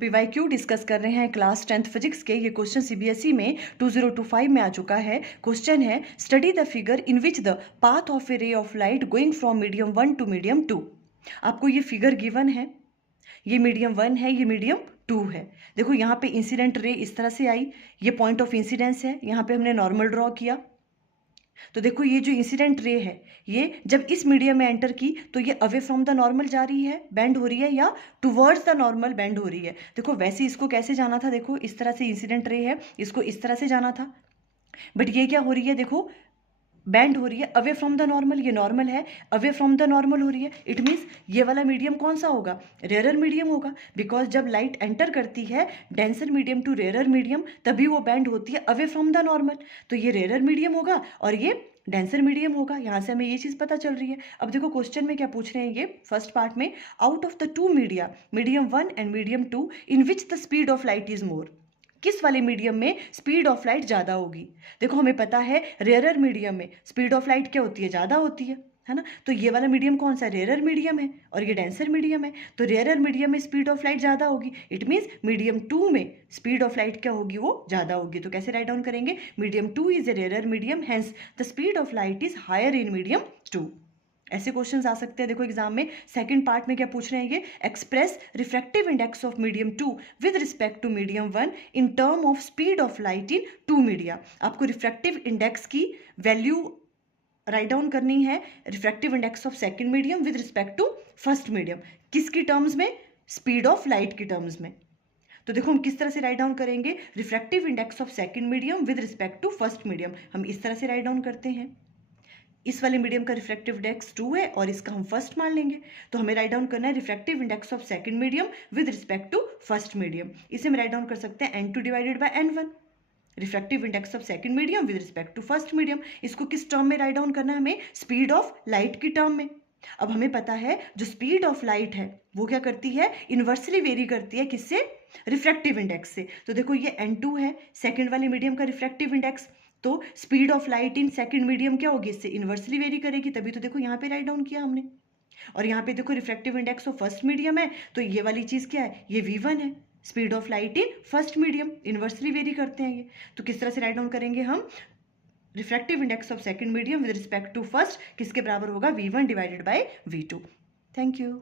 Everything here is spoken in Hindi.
PYQ डिस्कस कर रहे हैं क्लास 10th फिजिक्स के। ये क्वेश्चन CBSE में 2025 में आ चुका है। क्वेश्चन है study the figure in which the path of a ray of light going from medium 1 to medium 2। आपको ये फिगर गिवन है, ये मीडियम 1 है, ये मीडियम 2 है। देखो यहाँ पे इंसिडेंट रे इस तरह से आई, ये पॉइंट ऑफ इंसिडेंस है, यहाँ पे हमने नॉर्मल ड्रॉ किया। तो देखो ये जो इंसिडेंट रे है, ये जब इस मीडियम में एंटर की तो ये अवे फ्रॉम द नॉर्मल जा रही है, बेंड हो रही है, या टुवर्ड्स द नॉर्मल बेंड हो रही है। देखो वैसे इसको कैसे जाना था, देखो इस तरह से इंसिडेंट रे है, इसको इस तरह से जाना था, बट ये क्या हो रही है, देखो बैंड हो रही है अवे फ्रॉम द नॉर्मल। ये नॉर्मल है, अवे फ्रॉम द नॉर्मल हो रही है। इट मीन्स ये वाला मीडियम कौन सा होगा, रेयरर मीडियम होगा। बिकॉज जब लाइट एंटर करती है denser medium to rarer medium, तभी वो बैंड होती है अवे फ्रॉम द नॉर्मल। तो ये रेयरर मीडियम होगा और ये डेंसर मीडियम होगा। यहाँ से हमें ये चीज़ पता चल रही है। अब देखो क्वेश्चन में क्या पूछ रहे हैं, ये फर्स्ट पार्ट में, out of the two media, medium 1 and medium 2, in which the speed of light is more. किस वाले मीडियम में स्पीड ऑफ लाइट ज़्यादा होगी। देखो हमें पता है रेयरर मीडियम में स्पीड ऑफ लाइट क्या होती है, ज़्यादा होती है ना। तो ये वाला मीडियम कौन सा, रेयरर मीडियम है, और ये डेंसर मीडियम है। तो रेयरर मीडियम में स्पीड ऑफ लाइट ज़्यादा होगी। इट मीन्स मीडियम 2 में स्पीड ऑफ लाइट क्या होगी, वो ज़्यादा होगी। तो कैसे राइट डाउन करेंगे, medium 2 is a rarer medium, hence the speed of light is higher in medium 2। ऐसे क्वेश्चंस आ सकते हैं। देखो एग्जाम में सेकंड पार्ट में क्या पूछ रहे हैं, ये express refractive index of medium 2 with respect to medium 1 in term of speed of light in 2 media. आपको रिफ्रैक्टिव इंडेक्स की वैल्यू राइट डाउन करनी है, refractive index of second medium with respect to first medium. किसकी टर्म्स में, स्पीड ऑफ लाइट की टर्म्स में। तो देखो हम किस तरह से राइट डाउन करेंगे, refractive index of second medium with respect to first medium. हम इस तरह से राइट डाउन करते हैं, इस वाले मीडियम का रिफ्रैक्टिव इंडेक्स 2 है और इसका हम फर्स्ट मान लेंगे। तो हमें राइट डाउन करना है refractive index of second medium with respect to first medium. इसे हम राइट डाउन कर सकते हैं n2 divided by n1, refractive index of second medium with respect to first medium. इसको किस टर्म में राइट डाउन करना है, हमें स्पीड ऑफ लाइट की टर्म में। अब हमें पता है जो स्पीड ऑफ लाइट है वो क्या करती है, इन्वर्सली वेरी करती है, किससे, रिफ्रैक्टिव इंडेक्स से। तो देखो ये n2 है, सेकंड वाले मीडियम का रिफ्रैक्टिव इंडेक्स। तो speed of light in second medium क्या होगी, इससे इन्वर्सली वेरी करेगी, तभी तो देखो यहाँ पे राइट डाउन किया हमने। और यहाँ पे देखो refractive index of first medium है, तो ये वाली चीज़ क्या है, ये v1 है। Speed of light in first medium, inversely very करते हैं ये। तो किस तरह से राइट डाउन करेंगे हम, refractive index of second medium with respect to first किसके बराबर होगा, v1 divided by v2। Thank you.